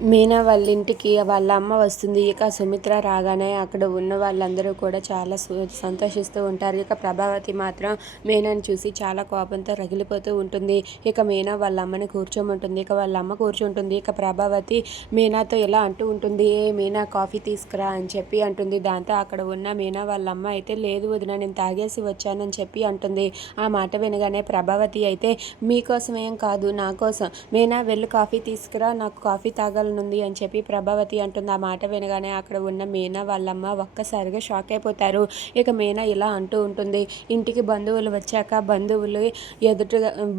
మీనా వాళ్ళ ఇంటికి వాళ్ళ అమ్మ వస్తుంది. ఇక సుమిత్ర రాగానే అక్కడ ఉన్న వాళ్ళందరూ కూడా చాలా సు- సంతోషిస్తూ ఉంటారు. ఇక ప్రభావతి మాత్రం మీనాని చూసి చాలా కోపంతో రగిలిపోతూ ఉంటుంది. ఇక మీనా వాళ్ళ అమ్మని కూర్చోమంటుంది. ఇక వాళ్ళ అమ్మ కూర్చుంటుంది. ఇక ప్రభావతి మీనాతో ఇలా అంటూ ఉంటుంది. ఏ మీనా కాఫీ తీసుకురా అని చెప్పి అంటుంది. దాంతో అక్కడ ఉన్న మీనా వాళ్ళ అమ్మ అయితే లేదు వదిన నేను తాగేసి వచ్చానని చెప్పి అంటుంది. ఆ మాట వినగానే ప్రభావతి అయితే మీకోసం ఏం కాదు నా కోసం. మీనా వెళ్ళి కాఫీ తీసుకురా నాకు కాఫీ తాగాలి తాగాలనుంది అని చెప్పి ప్రభావతి అంటుంది. ఆ మాట వినగానే అక్కడ ఉన్న మీనా వాళ్ళమ్మ ఒక్కసారిగా షాక్ అయిపోతారు. ఇక మీనా ఇలా అంటూ ఉంటుంది. ఇంటికి బంధువులు వచ్చాక బంధువులు ఎదుట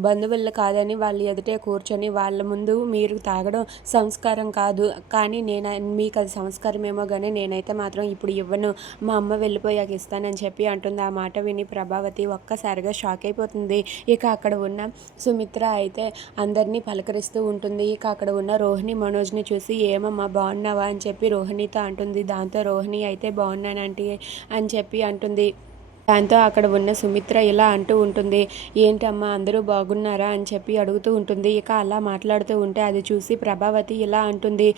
బంధువులు కాదని వాళ్ళు ఎదుటే కూర్చొని వాళ్ళ ముందు మీరు తాగడం సంస్కారం కాదు. కానీ నేను మీకు అది సంస్కారమేమో కానీ నేనైతే మాత్రం ఇప్పుడు ఇవ్వను. మా అమ్మ వెళ్ళిపోయాక ఇస్తానని చెప్పి అంటుంది. ఆ మాట విని ప్రభావతి ఒక్కసారిగా షాక్ అయిపోతుంది. ఇక అక్కడ ఉన్న సుమిత్ర అయితే అందరినీ పలకరిస్తూ ఉంటుంది. ఇక అక్కడ ఉన్న రోహిణి మనోజ్ని చూసి ఏమమ్మా బాగున్నావా? అని చెప్పి రోహిణితో అంటుంది. దాంతో రోహిణి అయితే బాగున్నానంటే అని చెప్పి అంటుంది. దాంతో అక్కడ ఉన్న సుమిత్ర ఇలా అంటూ ఉంటుంది ఏంటమ్మా అందరూ బాగున్నారా? అని చెప్పి అడుగుతూ ఉంటుంది. ఇక అలా మాట్లాడుతూ ఉంటే అది చూసి ప్రభావతి ఇలా అంటుంది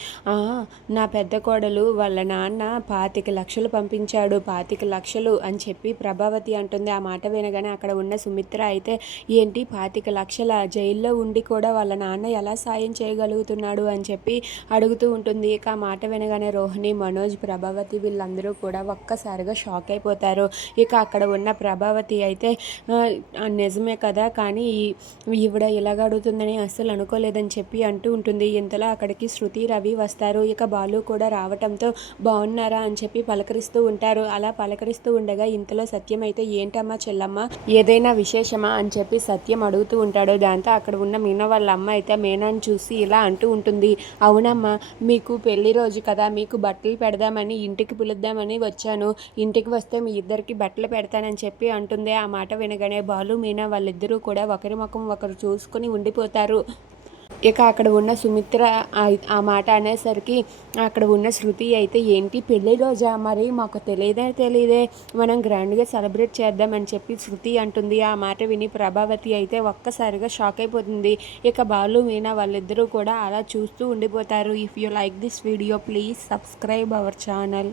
నా పెద్ద కోడలు వాళ్ళ నాన్న పాతిక లక్షలు పంపించాడు పాతిక లక్షలు అని చెప్పి ప్రభావతి అంటుంది. ఆ మాట వినగానే అక్కడ ఉన్న సుమిత్ర అయితే ఏంటి పాతిక లక్షల జైల్లో ఉండి కూడా వాళ్ళ నాన్న ఎలా సాయం చేయగలుగుతున్నాడు? అని చెప్పి అడుగుతూ ఉంటుంది. ఇక ఆ మాట వినగానే రోహిణి మనోజ్ ప్రభావతి వీళ్ళందరూ కూడా ఒక్కసారిగా షాక్ అయిపోతారు. ఇక అక్కడ ఉన్న ప్రభావతి అయితే నిజమే కదా? కానీ ఈ- ఈవిడ ఇలాగ అడుగుతుందని అస్సలు అనుకోలేదని చెప్పి అంటూ ఉంటుంది. ఇంతలో అక్కడికి శృతి రవి వస్తారు. ఇక బాలు కూడా రావటంతో బాగున్నారా అని చెప్పి పలకరిస్తూ ఉంటారు. అలా పలకరిస్తూ ఉండగా ఇంతలో సత్యం అయితే ఏంటమ్మా చెల్లమ్మ? ఏదైనా విశేషమా? అని చెప్పి సత్యం అడుగుతూ ఉంటాడు. దాంతో అక్కడ ఉన్న మీనా వాళ్ళ అమ్మ అయితే మీనాని చూసి ఇలా అంటూ ఉంటుంది. అవునమ్మా మీకు పెళ్ళి రోజు కదా మీకు బట్టలు పెడదామని ఇంటికి పిలుద్దామని వచ్చాను. ఇంటికి వస్తే మీ ఇద్దరికి బట్టలు పెడతానని చెప్పి అంటుంది. ఆ మాట వినగానే బాలు మీనా వాళ్ళిద్దరూ కూడా ఒకరి ముఖం ఒకరు చూసుకుని ఉండిపోతారు. ఇక అక్కడ ఉన్న సుమిత్ర ఆ- మాట అనేసరికి అక్కడ ఉన్న శృతి అయితే ఏంటి పెళ్ళి రోజా? మరి మాకు తెలియదే తెలియదే. మనం గ్రాండ్గా సెలబ్రేట్ చేద్దామని చెప్పి శృతి అంటుంది. ఆ మాట విని ప్రభావతి అయితే ఒక్కసారిగా షాక్ అయిపోతుంది. ఇక బాలు మీనా వాళ్ళిద్దరూ కూడా అలా చూస్తూ ఉండిపోతారు. If you like this video please subscribe our channel